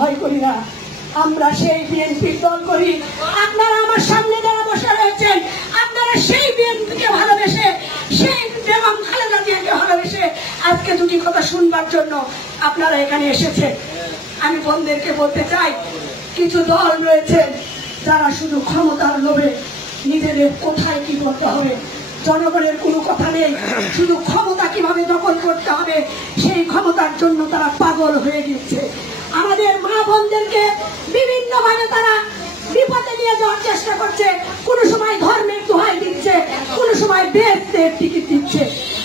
ভয় করি না, আমরা সেই বিএনপির দল করি। আপনারা আমার সামনে যারা বসে রয়েছেন, আপনারা সেই বিএনপিকে ভালোবেসে, সেই বেগম খালেদা জিয়াকে ভালোবেসে আজকে দুটি কথা শুনবার জন্য আপনারা এখানে এসেছেন। আমি বোনদেরকে বলতে চাই, কিছু দল রয়েছে যারা শুধু ক্ষমতার লোভে নিজেদের কোথায় কি করতে হবে, জনগণের কোনো কথা নেই, শুধু ক্ষমতা কিভাবে দখল করতে হবে সেই ক্ষমতার জন্য তারা পাগল হয়ে গেছে। আমাদের মা বোনদেরকে বিভিন্ন ভাবে তারা বিপদে নিয়ে যাওয়ার চেষ্টা করছে, কোনো সময় ধর্মের দোহাই দিচ্ছে, কোনো সময় বেহেশতের টিকিট দিচ্ছে।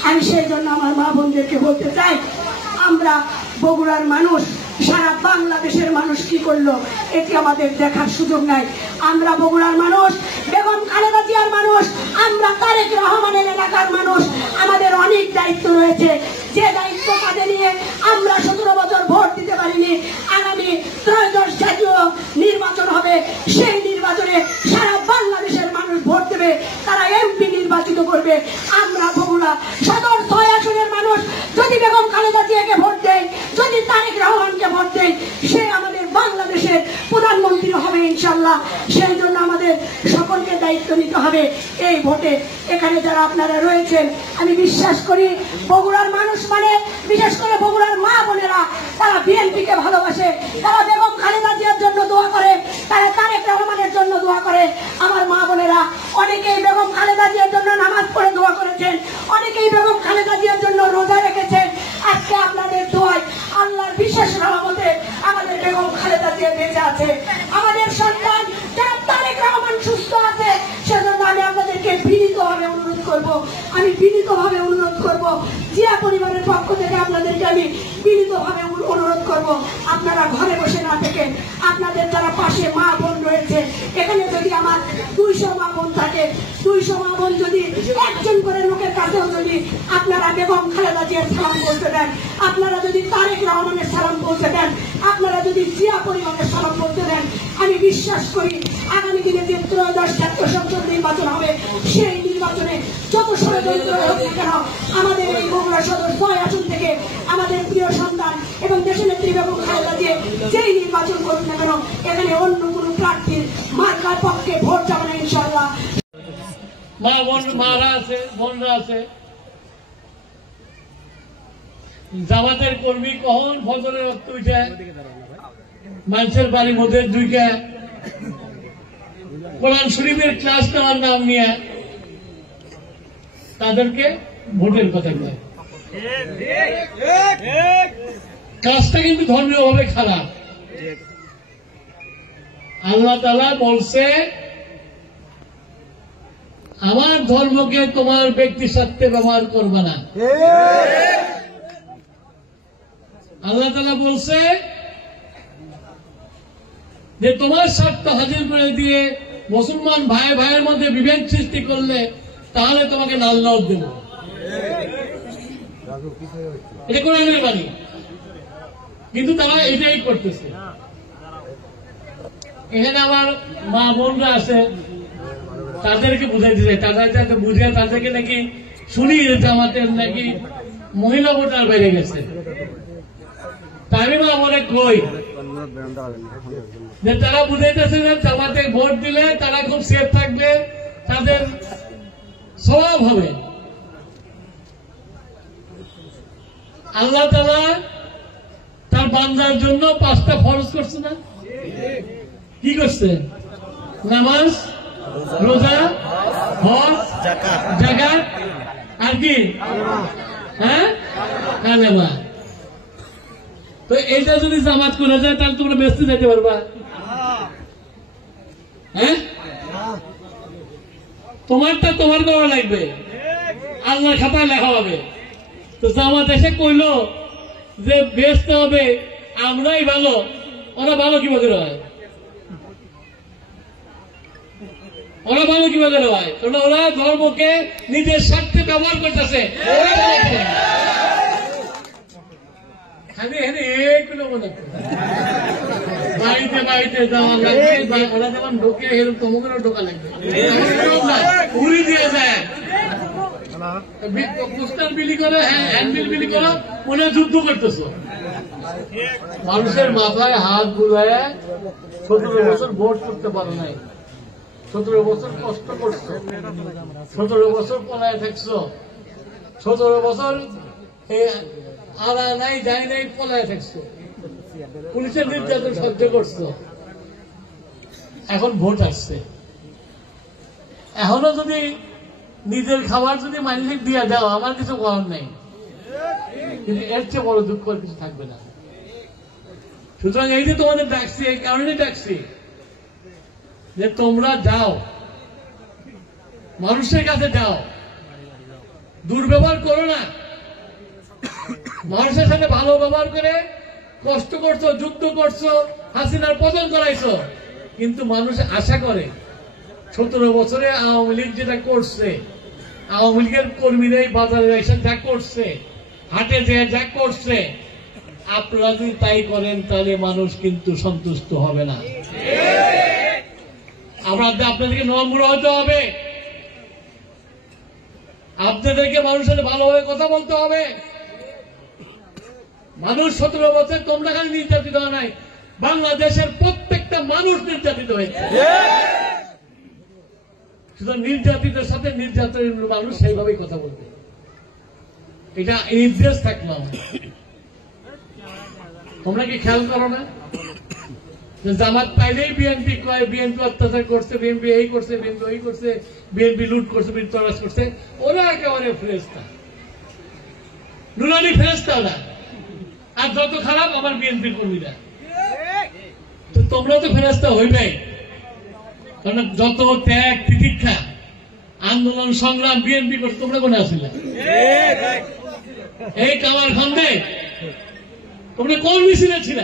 আমি সেই জন্য আমার মা বোনদেরকে বলতে চাই, আমরা বগুড়ার মানুষ, সারা বাংলাদেশের মানুষ কি করলো এটি আমাদের দেখার সুযোগ নাই। আমরা বগুড়ার মানুষ, বেগম খালেদা জিয়ার মানুষ, আমরা তারেক রহমানের এলাকার মানুষ। আমাদের অনেক দায়িত্ব রয়েছে, যে দায়িত্ব কাঁধে নিয়ে আমরা 17 বছর ভোট দিতে পারিনি। আগামী ত্রয়োদশ জাতীয় নির্বাচন হবে, সেই নির্বাচনে সারা বাংলাদেশের মানুষ ভোট দেবে, তারা এমপি নির্বাচিত করবে। আমরা বগুড়া সদর 6 আসনের মানুষ যদি বেগম খালেদা জিয়াকে ভোট দেয়, যদি তারেক রহমানকে ভোট দেয়, সে আমাদের বাংলাদেশের প্রধানমন্ত্রী হবে ইনশাল্লাহ। সেই জন্য আমাদের সকলকে দায়িত্ব নিতে হবে এই ভোটে। এখানে যারা আপনারা রয়েছেন, আমি বিশ্বাস করি বগুড়ার মানুষ মানে, বিশেষ করে বগুড়ার মা বোনেরা, তারা বিএনপিকে ভালোবাসে, তারা বেগম খালেদা জিয়ার জন্য দোয়া করে, তারা তারেক রহমানের জন্য দোয়া করে। আমার মা বোনেরা অনেকেই বেগম খালেদা জিয়ার জন্য নামাজ পড়ে দোয়া করেছেন, অনেকেই বেগম খালেদা জিয়ার জন্য রোজা রেখেছেন। আজকে আপনাদের দোয়ায়, আল্লাহর বিশেষ রহমতে আমাদের বেগম খালেদা জিয়া বেঁচে আছে। আমাদের সন্তান যারা তারেক রহমান সুস্থ আছে, সেজন্য আমি আপনাদেরকে বিনীতভাবে অনুরোধ করব, জিয়া পরিবারের পক্ষ থেকে আপনাদেরকে আমি বিনীতভাবে অনুরোধ করব, আপনারা ঘরে বসে না থেকে আপনাদের যারা পাশে মা বোন রয়েছে, এখানে যদি আমার 200 মা বোন থাকে, 200 মা বোন যদি একজন করে লোকের কাছেও যদি আপনারা বেগম খালেদা জিয়ার সালাম বলতে দেন, আপনারা যদি তারেক রহমানের সালাম বলতে দেন, আপনারা যদি জিয়া পরিবারের সালাম বলতে দেন, আমি বিশ্বাস করি আগামী দিনে যে ত্রয়োদশ জাতীয় সংসদ নির্বাচন হবে, সেই নির্বাচনে যত ষড়যন্ত্র হোক না কেন, আমাদের এই বগুড়া সদর 6 আসন থেকে আমাদের প্রিয় সন্তান এবং দেশনেত্রী বেগম খালেদা জিয়া যেই নির্বাচন করুন না কেন, এখানে অন্য কোনো প্রার্থীর মার্কার পক্ষে ভোট যাবে না ইনশাআল্লাহ। মা বোন, মারা আছে, বোনরা আছে, জামাতের কর্মী কখন ফজরের রক্ত উঠে মানুষের বাড়ির মধ্যে ঢুকে কোরআন শরীফের ক্লাস নেওয়ার নাম নিয়ে তাদেরকে ভোটের কথা বলে। কাজটা কিন্তু ধর্মীয় ভাবে খারাপ। আল্লাহ তাআলা বলছে, আমার ধর্মকে তোমার ব্যক্তি স্বার্থে ব্যবহার করবে না। আল্লাহ তাআলা বলছে যে তোমার স্বার্থ হাজির করে দিয়ে মুসলমান ভাই ভাইয়ের মধ্যে বিভেদ সৃষ্টি করলে তাহলে তোমাকে নাল্লাও দেব। এটা কোরআনের বাণী, কিন্তু তারা এটাই করতেছে। এখানে আমার মা বোনরা আছে, তাদেরকে বুঝাইতে চাই, তাদেরকে বুঝে তাদেরকে নাকি শুনি জামাতের নাকি মহিলা ভোটার বেড়ে গেছে। আমি মা বলে কই যে তারা বুঝাইতেছে যে জামাতে ভোট দিলে তারা খুব সেফ থাকবে, তাদের স্বভাব হবে। আল্লাহ তাআলা তার বান্দার জন্য 5টা ফরজ করছে না? কি করছে? নামাজ, রোজা, হজ, যাকাত, আর কি? হ্যাঁ, কালেমা। তো এইটা যদি জামাত করে যায় তাহলে তোমরা বেঁচতে যেতে পারবা? হ্যাঁ, তোমারটা তোমার দেওয়া লাগবে, আল্লাহর খাতায় লেখা হবে। তো জামাত এসে কইলো যে বেচতে হবে, আমরাই ভালো, ওরা ভালো কিভাবে হয়? ওরা ভালো কিভাবে হয়? কারণ ওরা ধর্মকে নিজের স্বার্থে ব্যবহার করতেছে। বাড়িতে বাড়িতে যাওয়া লাগবে, ওরা যেমন ঢোকে এরকম তোমাকেও ঢোকা লাগবে, উড়ি দিয়ে যায়, পোস্টার বিলি করে, হ্যান্ডবিল বিলি করো, মনে যুদ্ধ করতেছ। মানুষের মাথায় হাত বুলায় 17 বছর ভোট করতে পারো নাই, 17 বছর কষ্ট করছো, 17 বছর পলায় থাকছো, 17 বছর আড়া নাই যায় নাই পলায় থাকছো, পুলিশের নির্যাতন সহ্য করছো। এখন ভোট আসছে, এখনো যদি নিজের খাবার যদি মালিক দিয়ে দাও আমার কিছু করার নাই, কিন্তু এর চেয়ে বড় দুঃখ আর কিছু থাকবে না। সুতরাং এই যে তোমাদের ডাকছি, এই কারণে ডাকছি যে তোমরা যাও, মানুষের কাছে যাও, দুর্ব্যবহার করো না, মানুষের সাথে ভালো ব্যবহার করে কষ্ট করছো, যুদ্ধ করছো, হাসিনার পতন করাইছো, কিন্তু মানুষ আশা করে 17 বছরে আওয়ামী লীগ যেটা করছে, আওয়ামী লীগের কর্মীরাই বাজারে এসে যা করছে, হাটে যে যা করছে, আপনারা যদি তাই করেন তাহলে মানুষ কিন্তু সন্তুষ্ট হবে না। আপনাদেরকে নম্র হতে হবে, আপনাদেরকে মানুষের ভালোভাবে কথা বলতে হবে। মানুষ 17 বছর তোমরা খালি নির্যাতিত হয় নাই, বাংলাদেশের প্রত্যেকটা মানুষ নির্যাতিত হয়েছে। সুতরাং নির্যাতিতের সাথে নির্যাতনের মানুষ সেইভাবেই কথা বলবে, এটা নির্দেশ থাকলাম। তোমরা কি খেয়াল করো না জামাত পাইলেই বিএনপি কয় বিএনপি অত্যাচার করছে, বিএনপি এই করছে, বিএনপি ওই করছে, বিএনপি লুট করছে, বিএনপি তরাস করছে, ওরা একেবারে ফেরেশতা, নুরানি ফেরেশতা ওরা। আর যত খারাপ আমার বিএনপির কর্মীরা, তো তোমরা তো ফেরেশতা হইবে, কারণ যত ত্যাগ তিতিক্ষা আন্দোলন সংগ্রাম বিএনপি করছে, তোমরা কোনে আসলে এই কামার খান্দে তোমরা কোন মিছিলে ছিল?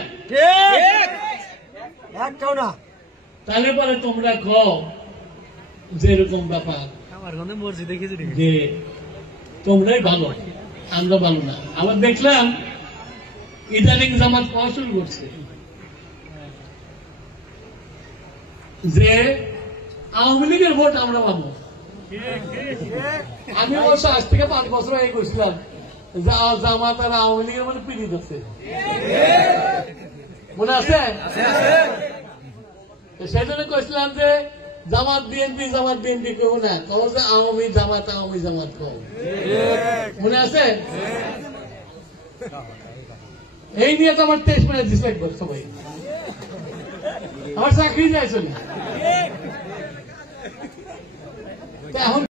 তাহলে পরে তোমরা কও যে এরকম ব্যাপার যে তোমরাই ভালো, আমরা ভালো না। আবার দেখলাম ইদানিং জামাত পাওয়া শুরু করছে যে আওয়ামী লীগের ভোট আমরা পাবো। আমি অবশ্য আজ থেকে 5 বছর আগে করছিলাম জামাত আর আওয়ামী লীগের মধ্যে পীড়িত আছে, মনে আছে? সেই জন্য কইছিলাম যে জামাত বিএনপি কেউ না, কও যে আওয়ামী জামাত কও, মনে আছে? এই নিয়ে তো আমার 23 মিনিট দিচ্ছে একবার সবাই, আমার চাকরি যাইছে না এখন।